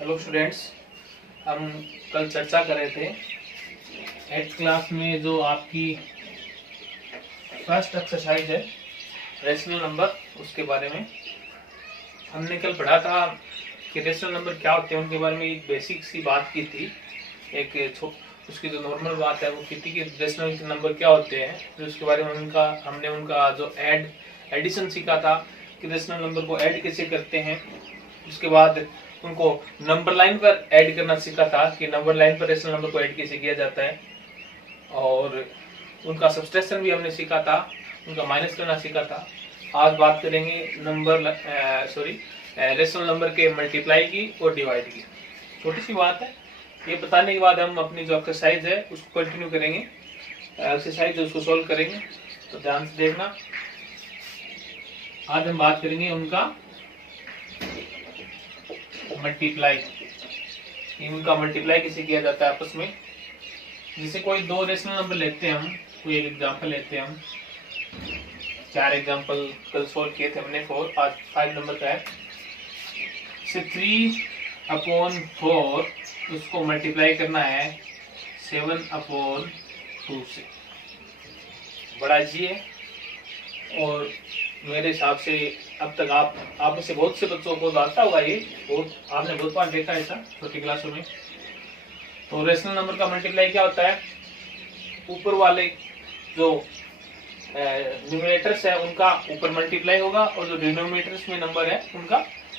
Hello students, हम कल चर्चा कर रहे थे 8th क्लास में जो आपकी फर्स्ट एक्सरसाइज है रेशनल नंबर, उसके बारे में हमने कल पढ़ा था कि रेशनल नंबर क्या होते हैं। उनके बारे में एक बेसिक सी बात की थी। उसकी जो नॉर्मल बात है वो की थी कि रेशनल नंबर क्या होते हैं। फिर उसके बारे में हमने उनका जो एडिशन सीखा था कि रेशनल नंबर को ऐड कैसे करते हैं। उसके बाद उनको नंबर लाइन पर ऐड करना सीखा था कि नंबर लाइन पर रेशनल नंबर को ऐड कैसे किया जाता है। और उनका सब्सट्रैक्शन भी हमने सीखा था, उनका माइनस करना सीखा था। आज बात करेंगे रेशनल नंबर के मल्टीप्लाई की और डिवाइड की। छोटी सी बात है, ये बताने के बाद हम अपनी जो एक्सरसाइज है उसको कंटिन्यू करेंगे। एक्सरसाइज उसको सॉल्व करेंगे, तो ध्यान से देखना। आज हम बात करेंगे उनका मल्टीप्लाई, इनका मल्टीप्लाई कैसे किया जाता है आपस में। जैसे कोई दो रेशनल नंबर लेते हैं, हम कोई एक एग्जांपल लेते हैं। हम 4 एग्जांपल कल सॉल्व किए थे हमने, 4 आज 5 नंबर का है। 3/4 उसको मल्टीप्लाई करना है 7/2 से। बड़ा इजी है और मेरे हिसाब से अब तक आप में से बहुत से बच्चों को आता होगा, ये आपने बहुत बार देखा है ऐसा छोटी क्लासों में। तो रेशनल नंबर का मल्टीप्लाई क्या होता है, ऊपर वाले जो न्यूमरेटर्स है उनका ऊपर मल्टीप्लाई होगा और जो डिनोमिनेटर्स में नंबर है उनका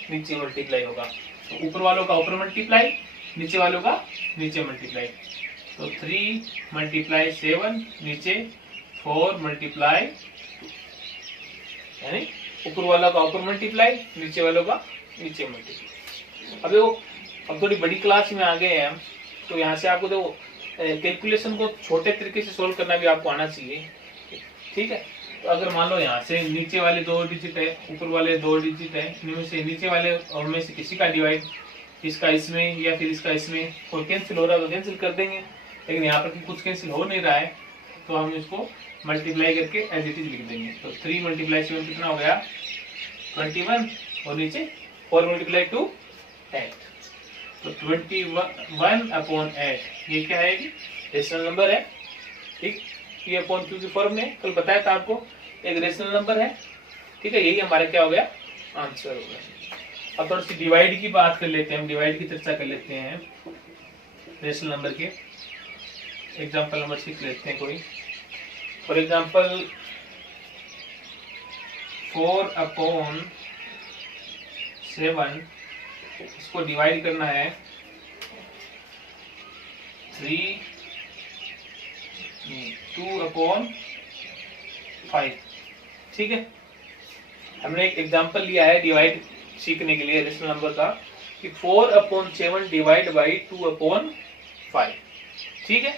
नीचे मल्टीप्लाई होगा। तो ऊपर वालों का ऊपर मल्टीप्लाई, नीचे वालों का नीचे मल्टीप्लाई। तो 3 × 7 नीचे 4 × 2, यानी ऊपर वाला का ऊपर मल्टीप्लाई, नीचे वालों का नीचे मल्टीप्लाई। अब थोड़ी बड़ी क्लास में आ गए हैं हम, तो यहाँ से आपको तो कैलकुलेशन को छोटे तरीके से सोल्व करना भी आपको आना चाहिए, ठीक है। तो अगर मान लो यहाँ से नीचे वाले 2 डिजिट है, ऊपर वाले 2 डिजिट है, इनमें से नीचे वाले और में से किसी का डिवाइड, इसका इसमें या फिर इसका इसमें, कोई कैंसिल हो रहा है तो कैंसिल कर देंगे। लेकिन यहाँ पर कुछ कैंसिल हो नहीं रहा है, तो हम इसको मल्टीप्लाई करके एज इट इज लिख देंगे। तो 3 × 7 कितना हो गया 21, और नीचे 4 × 2 8, तो 21/8। ये क्या है, रेशनल नंबर है, ठीक। ये अपॉन क्यू की फॉर्म में कल बताया था आपको, एक रेशनल नंबर है, ठीक है। यही हमारा क्या हो गया, आंसर हो गया। अब थोड़ी सी डिवाइड की बात कर लेते हैं, हम डिवाइड की चर्चा कर लेते हैं रेशनल नंबर के। एग्जाम्पल नंबर 6 लेते हैं कोई। फॉर एग्जाम्पल 4/7, इसको डिवाइड करना है 2/5, ठीक है। हमने एक एग्जांपल लिया है डिवाइड सीखने के लिए रेशनल नंबर का, कि 4/7 डिवाइड बाई 2/5, ठीक है।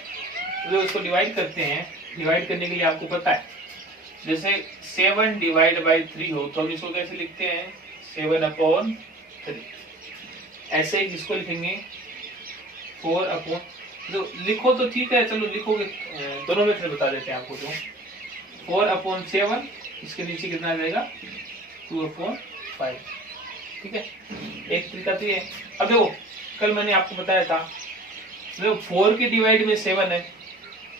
तो इसको डिवाइड करते हैं। डिवाइड करने के लिए आपको पता है, जैसे 7 डिवाइड बाई 3 हो तो हम इसको कैसे लिखते हैं 7/3। ऐसे ही जिसको लिखेंगे 4/, जो लिखो तो ठीक है, चलो लिखोगे दोनों में फिर बता देते हैं आपको। तो 4/7, इसके नीचे कितना आ जाएगा 2/5, ठीक है। एक तरीका तो ये। अब देखो कल मैंने आपको बताया था, देखो 4 के डिवाइड में 7 है,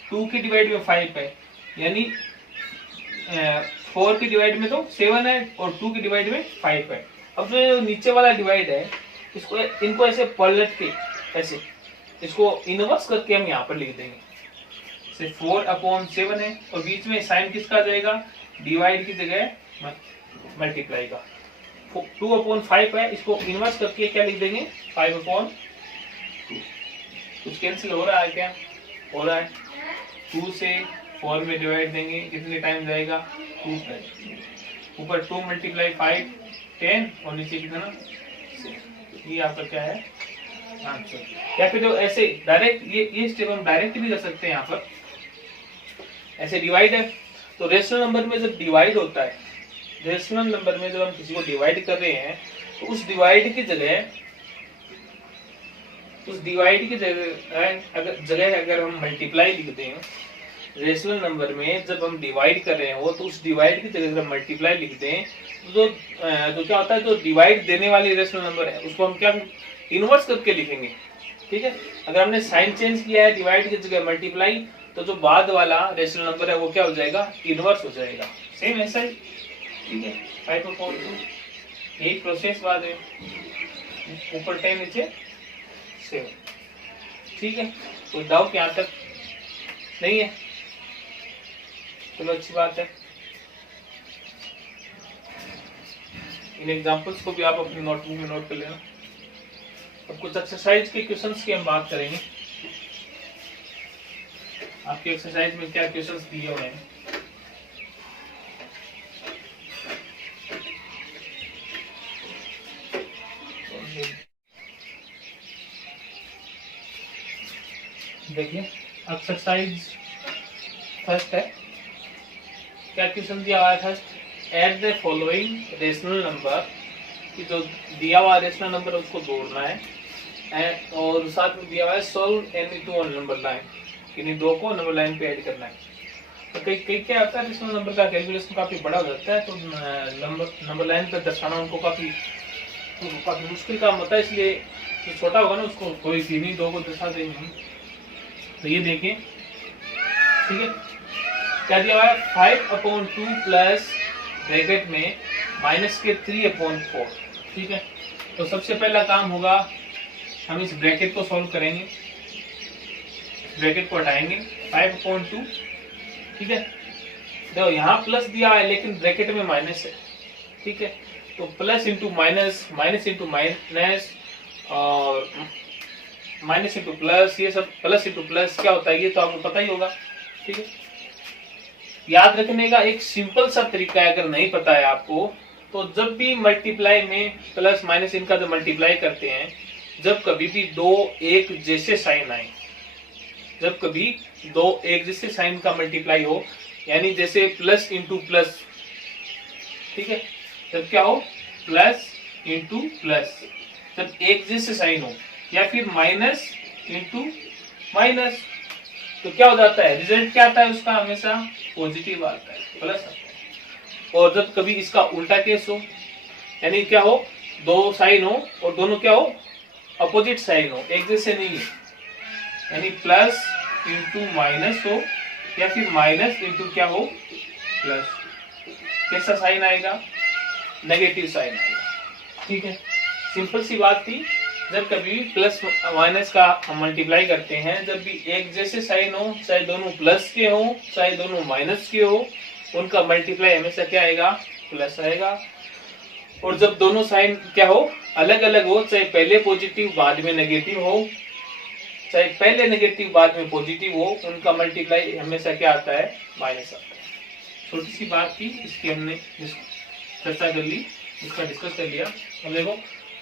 2 के डिवाइड में 5 है, यानी 4 के डिवाइड में तो 7 है और 2 के डिवाइड में 5 है। अब जो नीचे वाला डिवाइड है, इनको ऐसे पलट के ऐसे इसको इनवर्स करके हम यहाँ पर लिख देंगे। 4/7 है और बीच में साइन किसका आ जाएगा, डिवाइड की जगह मल्टीप्लाई का। 2/5 है, इसको इनवर्स करके क्या लिख देंगे 5/2। कुछ कैंसिल हो रहा है क्या, हो रहा है। 2 से 4 में डिवाइड देंगे, कितने टाइम जाएगा 2 टाइम। ऊपर 2 × 5 10 और नीचे कितना 6। ये आपका क्या है आंसर। या फिर जो ऐसे डायरेक्ट ये स्टेप हम डायरेक्ट भी कर सकते हैं। यहाँ पर ऐसे डिवाइड है, तो रेशनल नंबर में जब डिवाइड होता है, रेशनल नंबर में जब हम किसी को डिवाइड कर रहे हैं, तो उस डिवाइड की जगह अगर हम मल्टीप्लाई लिख दें, रेशनल नंबर में जब हम डिवाइड कर रहे हो तो उस डिवाइड की जगह अगर मल्टीप्लाई लिख दें, तो क्या होता है, जो डिवाइड देने वाली रेशनल नंबर है उसको हम क्या इनवर्स करके लिखेंगे, ठीक है। अगर हमने साइन चेंज किया है डिवाइड की जगह मल्टीप्लाई, तो जो बाद वाला रेशनल नंबर है वो क्या हो जाएगा, इनवर्स हो जाएगा। सेम ऐसा ही, ठीक है। 5/2 यही प्रोसेस बाद में, ऊपर 10 नीचे 7, ठीक है। कोई डाउट यहाँ तक नहीं है? चलो अच्छी बात है। इन एग्जांपल्स को भी आप अपनी नोटबुक में नोट कर लेना। अब कुछ एक्सरसाइज के क्वेश्चंस की हम बात करेंगे। आपकी एक्सरसाइज में क्या क्वेश्चंस दिए हुए हैं? देखिए एक्सरसाइज फर्स्ट है, क्या क्वेश्चन दिया हुआ है first, add the following rational number, कि जो दिया हुआ रेशनल नंबर उसको जोड़ना है, और साथ में दिया हुआ है solve any two on number line, इन्हीं दो को नंबर लाइन पे ऐड करना है। तो कई कई क्या होता है, रेशनल नंबर का कैलकुलेशन काफी बड़ा हो जाता है, तो नंबर लाइन पे दर्शाना उनको काफी मुश्किल काम होता है, इसलिए जो छोटा होगा ना उसको कोई इन्हीं दो को दर्शा देंगे। तो ये देखिए, ठीक है, क्या दिया हुआ है 5/2 प्लस ब्रैकेट में माइनस के 3/4, ठीक है। तो सबसे पहला काम होगा, हम इस ब्रैकेट को सॉल्व करेंगे, ब्रैकेट को हटाएंगे, 5/2, ठीक है। देखो यहाँ प्लस दिया है लेकिन ब्रैकेट में माइनस है, ठीक है। तो plus into minus, minus into minus, और माइनस इंटू प्लस, ये सब प्लस इंटू प्लस क्या होता है ये तो आपको पता ही होगा, ठीक है। याद रखने का एक सिंपल सा तरीका है, अगर नहीं पता है आपको, तो जब भी मल्टीप्लाई में प्लस माइनस इनका जब मल्टीप्लाई करते हैं, जब कभी भी दो एक जैसे साइन आए, जब कभी दो एक जैसे साइन का मल्टीप्लाई हो, यानी जैसे प्लस इंटू प्लस, ठीक है, जब क्या हो प्लस इंटू प्लस, जब एक जैसे साइन हो, या फिर माइनस इंटू माइनस, तो क्या हो जाता है, रिजल्ट क्या आता है उसका, हमेशा पॉजिटिव आता है, प्लस आता है। और जब कभी इसका उल्टा केस हो, यानी क्या हो, दो साइन हो और दोनों क्या हो, अपोजिट साइन हो, एक जैसे नहीं है, यानी प्लस इंटू माइनस हो, या फिर माइनस इंटू क्या हो, प्लस, कैसा साइन आएगा, नेगेटिव साइन आएगा, ठीक है। सिंपल सी बात थी। जब कभी प्लस माइनस का हम मल्टीप्लाई करते हैं, जब भी एक जैसे साइन हो, चाहे दोनों प्लस के हो चाहे दोनों माइनस के हो, उनका मल्टीप्लाई हमेशा क्या आएगा, प्लस आएगा। और जब दोनों साइन क्या हो, अलग अलग हो, चाहे पहले पॉजिटिव बाद में नेगेटिव हो, चाहे पहले नेगेटिव बाद में पॉजिटिव हो, उनका मल्टीप्लाई हमेशा क्या आता है, माइनस आता है। छोटी सी बात थी, इसकी हमने चर्चा कर ली, इसका डिस्कस कर लिया। अब देखो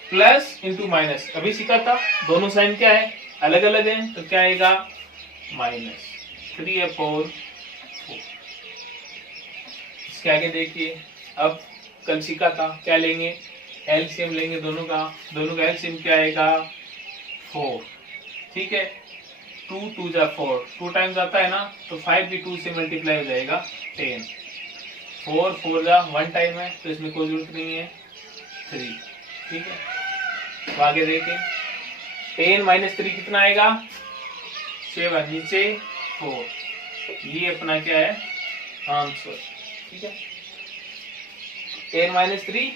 प्लस इंटू माइनस अभी सीखा था, दोनों साइन क्या है, अलग अलग हैं, तो क्या आएगा, माइनस 3/4। इसके आगे देखिए, अब कल सीखा था क्या लेंगे, एलसीएम लेंगे दोनों का एलसीएम क्या आएगा, 4, ठीक है। 2 2 जा 4, 2 टाइम्स आता है ना, तो 5 भी 2 से मल्टीप्लाई हो जाएगा 10, 4 4 जा 1 टाइम है, तो इसमें कोई जरूरत नहीं है, 3, ठीक है। तो आगे देखें, 10 - 3 कितना आएगा, 7, नीचे 4, ये अपना क्या है, आंसर, ठीक है। 10 - 3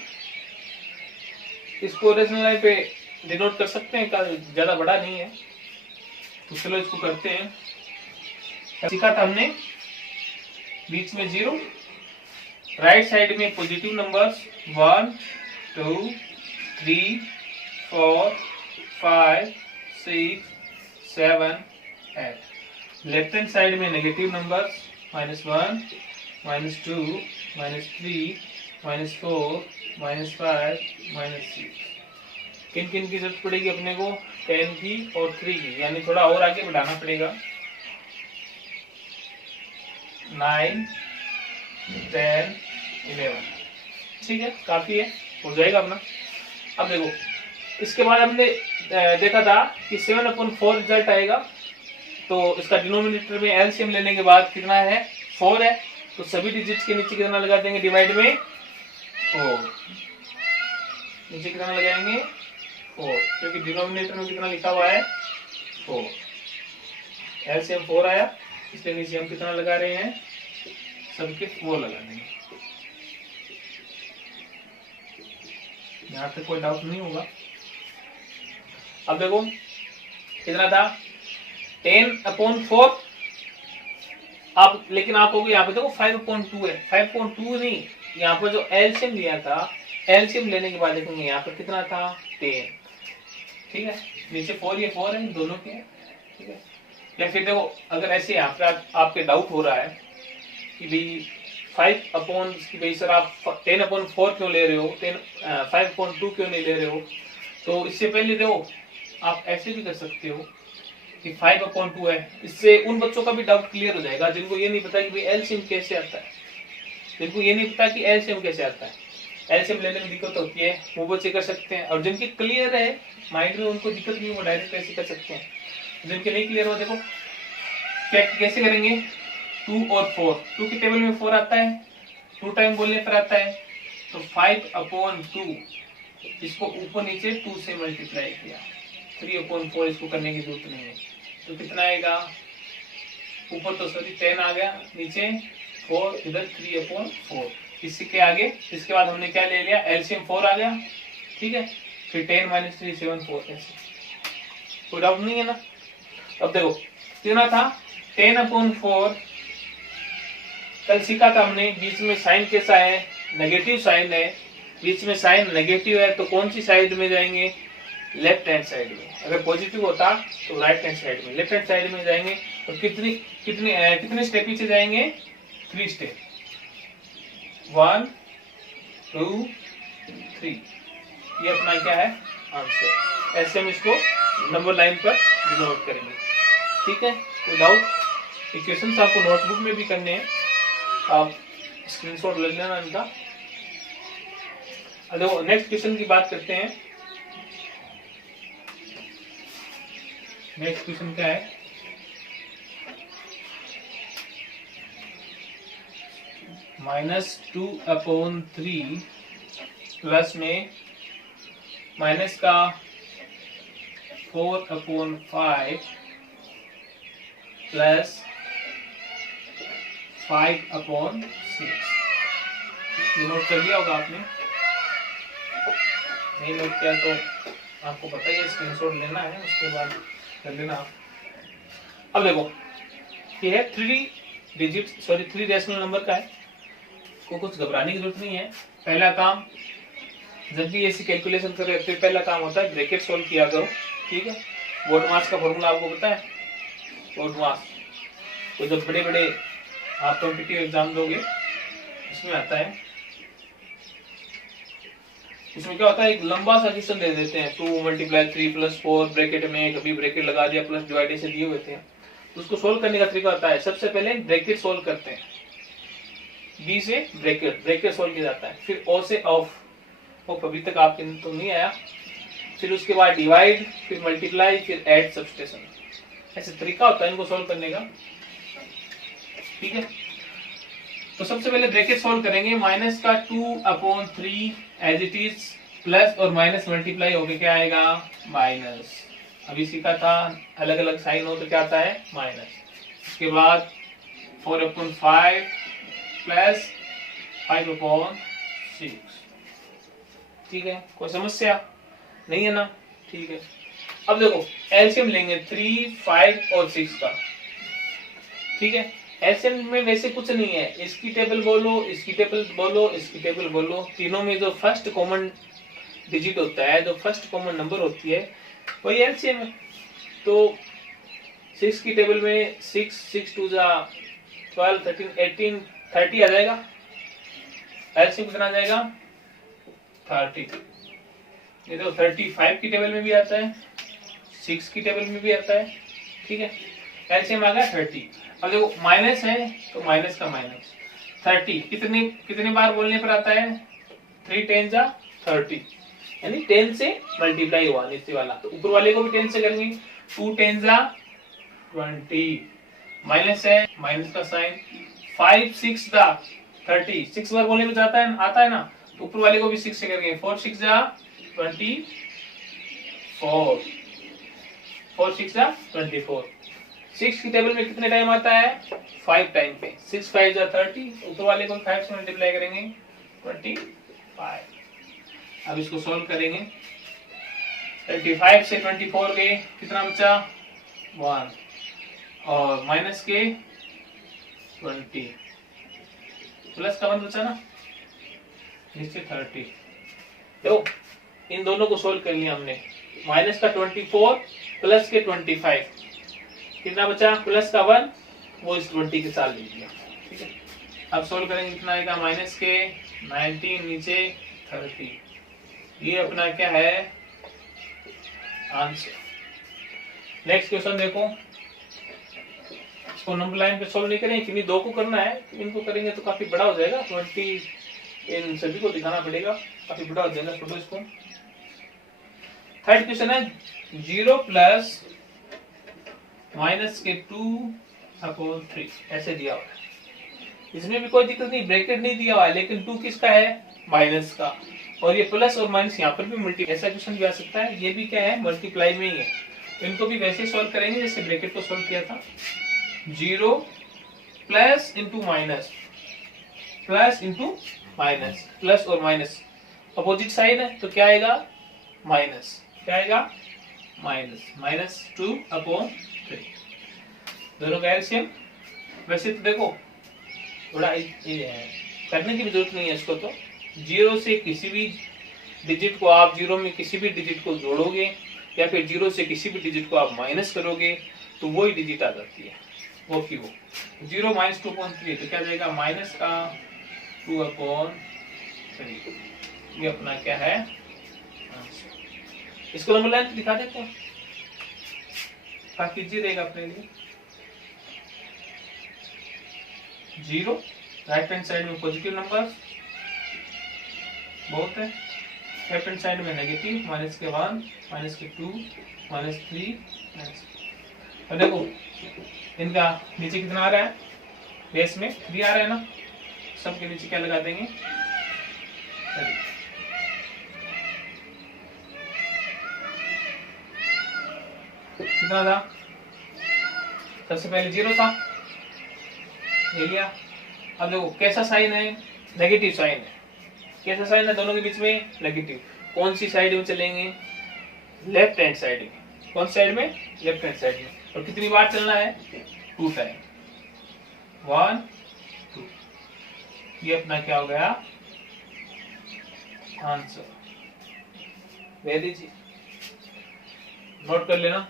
इसको रेशनल लाइन पे डिनोट कर सकते हैं, ज्यादा बड़ा नहीं है, तो चलो इसको करते हैं। सीखा था हमने, बीच में 0, राइट साइड में positive numbers 1 2 3 4 5 6 7 8, left hand side में नेगेटिव नंबर्स -1 -2 -3 -4 -5 -6। किन किन की जरूरत पड़ेगी अपने को, 10 की और 3 की, यानी थोड़ा और आगे बढ़ाना पड़ेगा, 9 10 11, ठीक है, काफी है, हो जाएगा अपना। अब देखो, इसके बाद हमने देखा था कि 7/4 रिजल्ट आएगा, तो इसका डिनोमिनेटर में एलसीएम लेने के बाद कितना है, 4 है, तो सभी डिजिट्स के नीचे कितना लगा देंगे, डिवाइड में 4, नीचे कितना लगाएंगे 4, क्योंकि डिनोमिनेटर में कितना लिखा हुआ है 4। एलसीएम 4 आया, इसलिए नीचे हम कितना लगा रहे हैं, सबके 4 लगा देंगे। यहाँ पे कोई डाउट नहीं होगा। अब देखो कितना था 10/4। आप लेकिन आप होगी यहाँ पे देखो 5/2 है, 5/2 नहीं, यहाँ पर जो एलसीएम लिया था, एलसीएम लेने के बाद देखेंगे यहाँ पर कितना था 10। ठीक है, नीचे 4, ये 4 है, दोनों के। ठीक है, या फिर देखो अगर ऐसे यहाँ पे आपके डाउट हो रहा है कि भाई 5/, सर आप 10/4 क्यों ले रहे हो, 5/2 क्यों नहीं ले रहे हो, तो इससे पहले देखो आप ऐसे भी कर सकते हो कि 5/2 है। इससे उन बच्चों का भी डाउट क्लियर हो जाएगा जिनको ये नहीं पता कि भाई एलसीएम कैसे आता है, जिनको ये नहीं पता कि एलसीएम कैसे आता है, एलसीएम लेने में दिक्कत होती है, वो बच्चे कर सकते हैं। और जिनकी क्लियर है माइंड में, उनको दिक्कत नहीं, वो डायरेक्ट ऐसे कर सकते हैं। जिनके नहीं क्लियर हो देखो क्या कैसे करेंगे, 2 और 4, 2 की टेबल में 4 आता है, 2 टाइम बोलने पर आता है, तो 5/2 इसको ऊपर नीचे 2 से मल्टीप्लाई किया, 3/4 इसको करने की जरूरत नहीं है। तो कितना आएगा, ऊपर तो सॉरी 10 आ गया, नीचे 4, इधर 3/4। इसके आगे इसके बाद हमने क्या ले लिया, एलसीएम 4 आ गया। ठीक है, फिर 10 - 3 7 4 ऐसे, कोई डाउट नहीं है ना। अब देखो कितना था 10/4, कल सीखा था हमने, बीच में साइन कैसा है, नेगेटिव साइन है, बीच में साइन नेगेटिव है तो कौन सी साइड में जाएंगे, लेफ्ट हैंड साइड में। अगर पॉजिटिव होता तो राइट हैंड साइड में, लेफ्ट हैंड साइड में जाएंगे। और कितने स्टेप पीछे जाएंगे, 3 स्टेप, 1 2 3। ये अपना क्या है आंसर। ऐसे हम इसको नंबर लाइन पर डिनोट करेंगे। ठीक है, तो डाउट इक्वेशंस आपको नोटबुक में भी करने हैं, आप स्क्रीनशॉट ले लेना इनका। देखो नेक्स्ट क्वेश्चन की बात करते हैं। नेक्स्ट क्वेश्चन क्या है, -2/3 प्लस में माइनस का 4/5 प्लस 5/6। नोट कर लिया होगा आपने, नहीं नोट किया तो आपको पता ही है, स्क्रीनशॉट लेना है, उसके बाद कर लेना आप। अब देखो ये है 3 रेशनल नंबर का है, को कुछ घबराने की जरूरत नहीं है। पहला काम, जब भी ऐसी कैलकुलेशन कर रहे हो पहला काम होता है ब्रैकेट सोल्व किया करो। ठीक है, बोडमास का फॉर्मूला आपको पता है, बोडमास तो जब बड़े बड़े आप कॉम्पिटिटिव एग्जाम दोगे उसमें आता है। इसमें क्या होता है, एक लंबा सा क्वेश्चन दे देते हैं, 2 × 3 + 4 ब्रैकेट में, कभी ब्रैकेट लगा दिया, प्लस डिवाइड से दिए होते हैं। तो उसको सोल्व करने का तरीका होता है, सबसे पहले ब्रैकेट सोल्व करते हैं, बी से ब्रैकेट सोल्व किया जाता है, फिर ओ से ऑफ अभी तक आपके तो नहीं आया, फिर उसके बाद डिवाइड, फिर मल्टीप्लाई, फिर ऐड सबस्ट्रेशन। ऐसे तरीका होता है इनको सोल्व करने का। ठीक है, तो सबसे पहले ब्रैकेट सोल्व करेंगे, माइनस का 2/3 एज इट इज, प्लस और माइनस मल्टीप्लाई होके क्या आएगा, माइनस। अभी सीखा था अलग अलग साइन हो तो क्या आता है, माइनस। उसके बाद 4/5 प्लस 5/6। ठीक है, कोई समस्या नहीं है ना। ठीक है, अब देखो एलसीएम लेंगे 3, 5 और 6 का। ठीक है, एलसीएम में वैसे कुछ नहीं है, इसकी टेबल बोलो, इसकी टेबल बोलो, इसकी टेबल बोलो, तीनों में जो फर्स्ट कॉमन डिजिट होता है, जो फर्स्ट कॉमन नंबर होती है वही एलसीएम है। तो 6 की टेबल में 6 2 12 13 18 30 आ जाएगा। एलसीएम कितना आ जाएगा, 30। ये तो 35 की टेबल में भी आता है, 6 की टेबल में भी आता है। ठीक है, एलसीएम आ गया 30। अब देखो माइनस है तो माइनस का माइनस, 30 कितने बार बोलने पर आता है, 3 10 30, यानी 10 से मल्टीप्लाई हुआ नीचे वाला, तो ऊपर वाले को भी 10 से करेंगे, 2 10 20, माइनस है माइनस का साइन, 5 6 30, 6 बार बोलने में आता है ना, तो ऊपर वाले को भी 6 से करेंगे, 4 6 20, 4 4 6 जा 24। 6 की टेबल में कितने टाइम आता है? 5 टाइम पे। 6 5 जा 30, ऊपर वाले को 5 से मल्टीप्लाई करेंगे 25। अब इसको सोल्व करेंगे। 35 से 24 गए, कितना बचा? 1 और माइनस के 20 प्लस का 1 बचा ना, नीचे 30। तो इन दोनों को सोल्व कर लिया हमने। माइनस का 24 प्लस के 25, कितना बचा? प्लस का 1, वो इस 20 के साथ ले लिया। ठीक है, अब सोल्व करेंगे, कितना आएगा? माइनस के 19 नीचे 30। ये अपना क्या है? आंसर। नेक्स्ट क्वेश्चन देखो, इसको नंबर लाइन पे सोल्व नहीं करेंगे क्योंकि दो को करना है, इनको करेंगे तो काफी बड़ा हो जाएगा। 20 इन सभी को दिखाना पड़ेगा, काफी बड़ा हो जाएगा फोटो। इसको थर्ड क्वेश्चन है 0 प्लस माइनस के 2/3 ऐसे दिया हुआ है। इसमें भी कोई दिक्कत नहीं, ब्रैकेट नहीं दिया हुआ है, लेकिन 2 किसका है? माइनस का। और ये प्लस और माइनस यहाँ पर भी मल्टी, ऐसा क्वेश्चन भी आ सकता है। ये भी क्या है? मल्टीप्लाई में ही है। इनको भी वैसे सॉल्व करेंगे जैसे ब्रैकेट को सॉल्व किया था। 0 plus into minus, plus into minus, plus और माइनस अपोजिट साइड है तो क्या आएगा? माइनस। क्या आएगा? माइनस। माइनस 2/3 दोनों का एलसीएम। वैसे तो देखो थोड़ा करने की भी जरूरत नहीं है इसको। तो 0 से किसी भी डिजिट को आप 0 में किसी भी डिजिट को जोड़ोगे या फिर 0 से किसी भी डिजिट को आप माइनस करोगे तो वही डिजिट आ जाती है, वो की वो। 0 माइनस 2/3 तो क्या जाएगा? माइनस का 2/3। ये अपना क्या है? इसको नंबर लाइन दिखा देते हैं, काफी इजी रहेगा अपने लिए। 0 राइट हैंड साइड में पॉजिटिव नंबर बहुत है, लेफ्ट हैंड साइड में नेगेटिव, माइनस के 1, माइनस के 2, माइनस 3। और देखो इनका नीचे कितना आ रहा है? बेस में 3 आ रहा है ना, सबके नीचे क्या लगा देंगे? 3। कितना था? सबसे पहले 0 था, ले लिया। अब देखो कैसा साइन है? नेगेटिव साइन है। कैसा साइन है दोनों के बीच में? नेगेटिव। कौन सी साइड में चलेंगे? लेफ्ट हैंड साइड में। कौन साइड में? लेफ्ट हैंड साइड में। और कितनी बार चलना है? 2 टाइम। 1 2। ये अपना क्या हो गया? आंसर। वेरी जी, नोट कर लेना।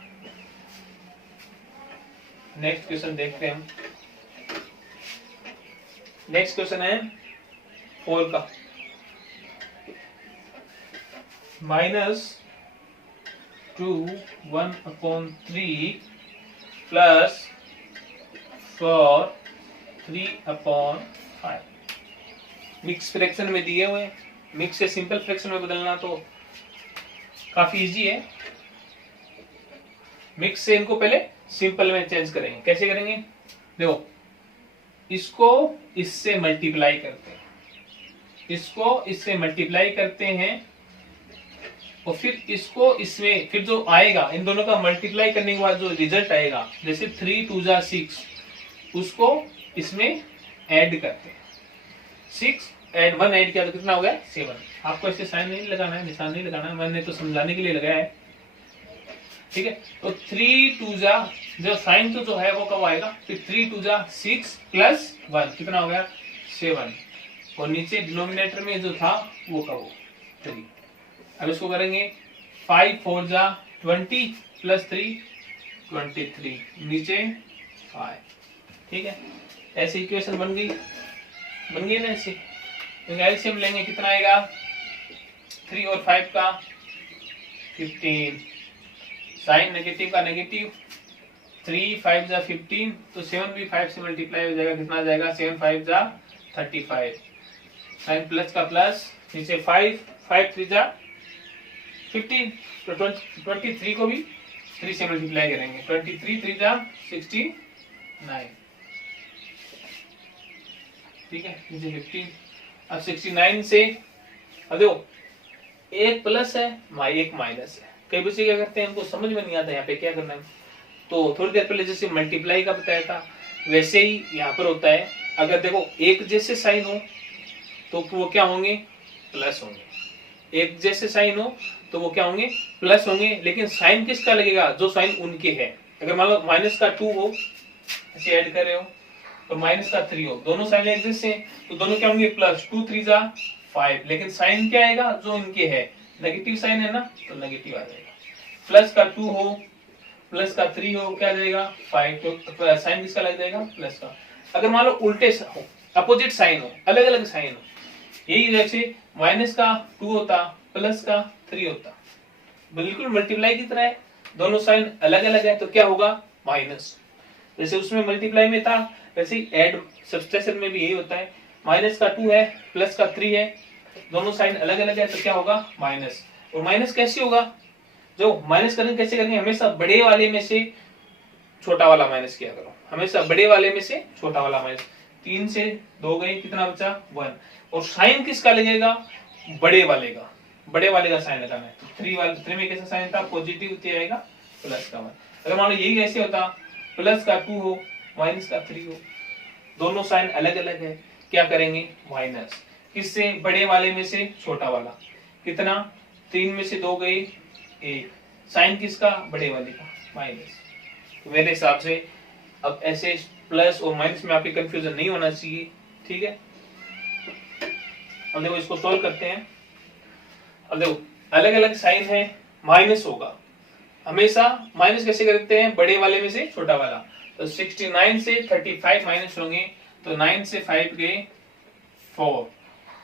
नेक्स्ट क्वेश्चन देखते हैं हम। नेक्स्ट क्वेश्चन है 4 का। -2 1/3 प्लस 4 3/5 मिक्स फ्रैक्शन में दिए हुए। मिक्स से सिंपल फ्रैक्शन में बदलना तो काफी इजी है। मिक्स से इनको पहले सिंपल में चेंज करेंगे। कैसे करेंगे? देखो इसको इससे मल्टीप्लाई करते हैं, इसको इससे मल्टीप्लाई करते हैं और फिर इसको इसमें, फिर जो आएगा इन दोनों का मल्टीप्लाई करने के बाद जो रिजल्ट आएगा, जैसे 3 2 जा 6, उसको इसमें ऐड करते हैं। 6 ऐड 1 ऐड किया तो कितना हो गया? 7। आपको ऐसे साइन नहीं लगाना है, निशान नहीं लगाना है, मैंने तो समझाने के लिए लगाया है। ठीक है, तो 3 2 जा, जो साइन तो जो है वो कब आएगा? फिर 3 2 जा 6 प्लस 1 कितना हो गया? 7। और नीचे डिनोमिनेटर में जो था वो कब हो? 3। अब इसको करेंगे 5 4 जा 20 प्लस 3 23, नीचे 5। ठीक है, ऐसी इक्वेशन बन गई ना ऐसे। तो एलसीएम लेंगे, कितना आएगा? 3 और 5 का 15। साइन नेगेटिव का नेगेटिव, 3 5 जा 15, तो 7 भी 5 से मल्टीप्लाई हो जाएगा। कितना आ जाएगा? 7 5 जा 35। साइन प्लस का प्लस, नीचे 5 5 3 जा 15, तो 23 को भी 3 से मल्टीप्लाई करेंगे। 23 3 जा 69। ठीक है, नीचे 15। अब 69 से, अब देखो एक प्लस है, एक माइनस है, कई बच्चे क्या करते हैं, उनको समझ में नहीं आता यहाँ पे क्या करना है। तो थोड़ी देर पहले जैसे मल्टीप्लाई का बताया था, वैसे ही यहाँ पर होता है। अगर देखो एक जैसे साइन हो तो वो क्या होंगे, प्लस होंगे। एक जैसे साइन हो तो वो क्या होंगे, प्लस होंगे। लेकिन साइन किसका लगेगा, जो साइन उनके है। अगर मान लो माइनस का 2 हो, ऐसे ऐड कर रहे हो, और माइनस का 3 हो, दोनों साइन एक जैसे हैं, तो दोनों क्या होंगे, प्लस 2 3 जा 5। लेकिन साइन क्या आएगा, जो इनके है, नेगेटिव साइन है ना, तो नेगेटिव आ जाएगा। प्लस का 2 हो, प्लस का 3 हो, क्या आ जाएगा 5। तो साइन किसका लग जाएगा, प्लस का। अगर मान लो उल्टे हो, अपोजिट साइन हो, अलग अलग साइन हो, यही जैसे माइनस का 2 होता, प्लस का 3 होता, बिल्कुल मल्टीप्लाई की तरह है, दोनों साइन अलग अलग है, तो क्या होगा, माइनस। जैसे उसमें मल्टीप्लाई में था, वैसे ही ऐड सब्सट्रैक्शन में भी यही होता है। माइनस का 2 है, प्लस का 3 है, दोनों साइन अलग अलग है, तो क्या होगा, माइनस। और माइनस कैसे होगा, जो माइनस करेंगे कैसे करेंगे, हमेशा बड़े वाले में से छोटा वाला माइनस किया करो, हमेशा बड़े वाले में से छोटा वाला माइनस। 3 से 2 गए, कितना बचा, 1। और साइन किसका लगेगा, बड़े वाले का, बड़े वाले का साइन लगाना है। तो 3 में कैसा साइन था, पॉजिटिव आएगा, प्लस का 1। अगर मान लो यही ऐसे होता, प्लस का 2 हो, माइनस का 3 हो, दोनों साइन अलग अलग है, क्या करेंगे, माइनस। किससे, बड़े वाले में से छोटा वाला, कितना, 3 में से 2 गए 1, साइन किसका, बड़े वाले का, माइनस। तो मेरे हिसाब से अब ऐसे प्लस और माइनस में आपकी कंफ्यूजन नहीं होना चाहिए, ठीक है। अब देखो इसको सोल्व करते हैं। अब देखो अलग अलग साइन है, माइनस होगा हमेशा। माइनस कैसे करते हैं, बड़े वाले में से छोटा वाला। तो 69 से 35 माइनस होंगे, तो 9 से 5 गए 4,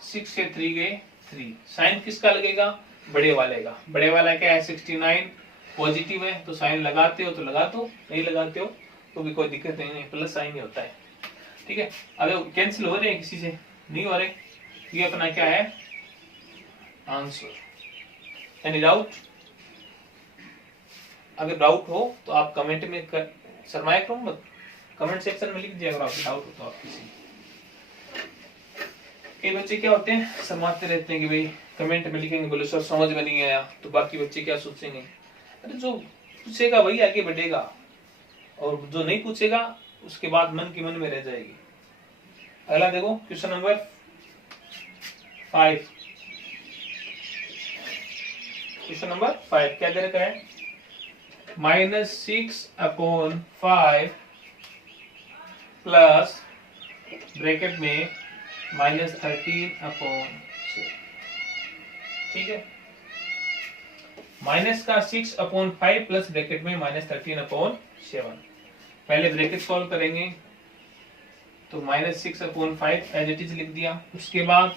6 से 3 गए 3। साइन किसका लगेगा, बड़े वाले का। बड़े वाला क्या है, 69 पॉजिटिव है, तो साइन लगाते हो तो लगा दो, नहीं लगाते हो तो भी कोई दिक्कत नहीं है, प्लस साइन ही होता है, ठीक है। अब कैंसिल हो रहे हैं, किसी से नहीं हो रहे, ये अपना क्या है, आंसर। एनी डाउट, अगर डाउट हो तो आप कमेंट में शर्माया करो मत, कमेंट सेक्शन में लिख दिया अगर आपको डाउट हो तो। आप किसी, कई बच्चे क्या होते हैं, शर्माते रहते हैं कि भाई कमेंट में लिखेंगे, बोले सर समझ में नहीं आया, तो बाकी बच्चे क्या सोचेंगे। अरे जो पूछेगा वही आगे बढ़ेगा, और जो नहीं पूछेगा उसके बाद मन की मन में रह जाएगी। अगला देखो क्वेश्चन नंबर 5। क्वेश्चन नंबर 5 क्या दे रखा है, -6/5 प्लस ब्रैकेट में -13/6, ठीक है। माइनस का 6/5 प्लस ब्रैकेट में -13/7। पहले ब्रैकेट सॉल्व करेंगे, तो -6/5 एज इट इज लिख दिया। उसके बाद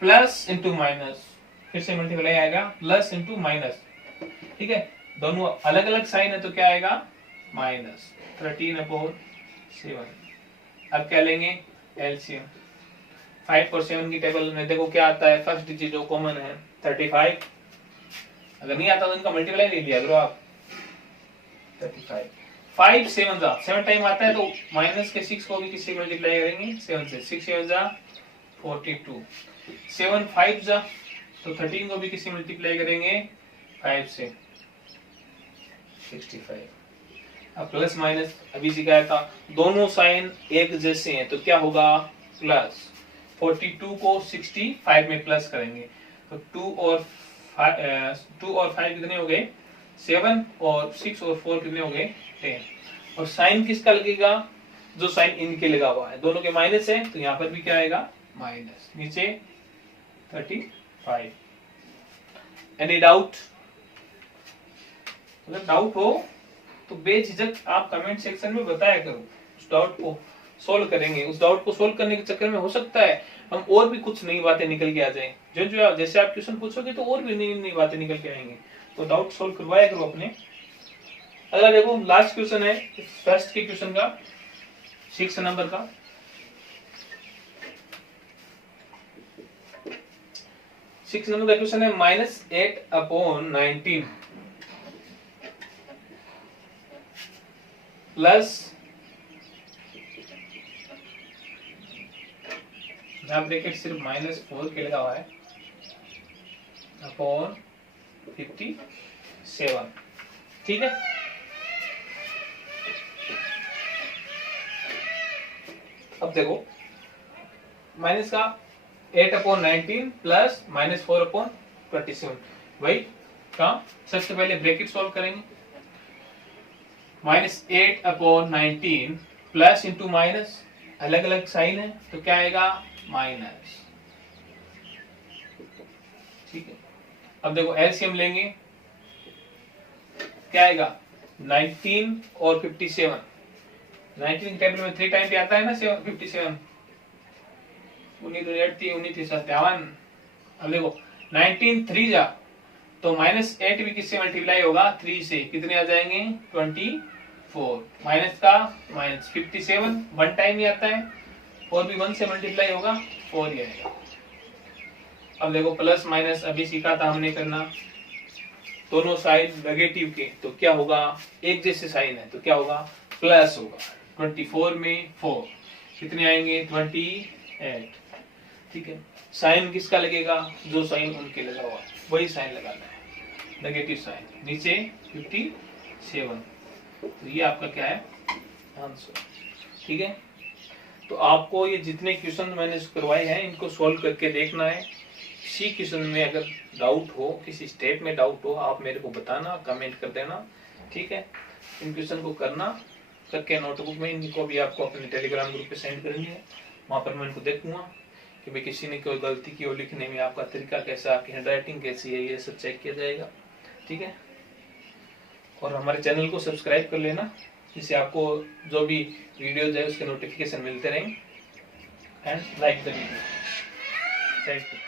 प्लस इंटू माइनस, फिर से मल्टीप्लाई आएगा, प्लस इंटू माइनस, ठीक है। दोनों अलग अलग साइन है, तो क्या आएगा, -13/7। अब क्या लेंगे, एलसीएम। 5 और 7 की टेबल में देखो क्या आता है, फर्स्ट डिजिट जो कॉमन है 35। अगर नहीं आता तो इनका मल्टीप्लाई ले लिया करो आप, 35 5 7 जा 7 टाइम आता है, तो माइनस के 6 को भी किससे मल्टीप्लाई करेंगे, 7 से। 6 7 जा 42, 7 5 जा, तो 13 को भी किससे मल्टीप्लाई करेंगे, 5 से, 65। अब प्लस माइनस अभी सिखाया था, दोनों साइन एक जैसे हैं, तो क्या होगा, प्लस। 42 को 65 में प्लस करेंगे, तो 2 और 5 कितने हो गए, 7, और 6 और 4 कितने हो गए, 10। और साइन किसका लगेगा, जो साइन इनके लगा हुआ है, दोनों के माइनस है, तो यहाँ पर भी क्या आएगा, माइनस। नीचे 35। एनी डाउट, अगर डाउट हो तो बेझिझक आप कमेंट सेक्शन में बताया करो, उस डाउट को सोल्व करेंगे। उस डाउट को सोल्व करने के चक्कर में हो सकता है हम और भी कुछ नई बातें निकल के आ जाएं, जो जो जैसे आप क्वेश्चन पूछोगे तो और भी नई नई बातें निकल के आएंगे, तो डाउट सोल्व करवाया करो अपने। अगला देखो लास्ट क्वेश्चन है फर्स्ट के क्वेश्चन का, 6 नंबर का। 6 नंबर का क्वेश्चन है, -8/19 प्लस, यहाँ ब्रैकेट सिर्फ -4 के लगा हुआ है, अपॉन 55। 7। ठीक है, अब देखो माइनस का 8/19 प्लस -4/27, वही काम सबसे पहले ब्रैकेट सॉल्व करेंगे। -8/19 प्लस इंटू माइनस, अलग अलग साइन है तो क्या आएगा माइनस। ठीक है, अब देखो एलसीएम लेंगे, क्या आएगा 19 और 57। 19 टेबल में 3 टाइम पे आता है ना 57, 19 अब देखो 19 3 जा तो -8 भी किससे मल्टीप्लाई होगा 3 से, कितने आ जाएंगे 24, माइनस का माइनस 57 1 टाइम ही आता है और भी 1 से मल्टीप्लाई होगा 4 ही आएगा। अब देखो प्लस माइनस अभी सीखा था हमने करना, दोनों साइड नेगेटिव के तो क्या होगा, एक जैसे साइन है तो क्या होगा प्लस होगा। 24 में 4 कितने आएंगे 28। ठीक है, साइन किसका लगेगा, जो साइन उनके लगा हुआ वही साइन लगाना है, नेगेटिव साइन, नीचे 57। तो ये आपका क्या है आंसर। ठीक है, तो आपको ये जितने क्वेश्चन मैंने करवाए हैं इनको सॉल्व करके देखना है। किसी क्वेश्चन में अगर डाउट हो, किसी स्टेप में डाउट हो, आप मेरे को बताना, कमेंट कर देना। ठीक है, इन क्वेश्चन को करना करके नोटबुक में, इनको भी आपको अपने टेलीग्राम ग्रुप पे सेंड करेंगे, वहां पर मैं इनको देखूंगा कि भाई किसी ने कोई गलती की हो लिखने में, आपका तरीका कैसा, आपकी हैंडराइटिंग कैसी है, ये सब चेक किया जाएगा। ठीक है, और हमारे चैनल को सब्सक्राइब कर लेना, जिससे आपको जो भी वीडियोज है उसके नोटिफिकेशन मिलते रहेंगे। And like the video. Thank you.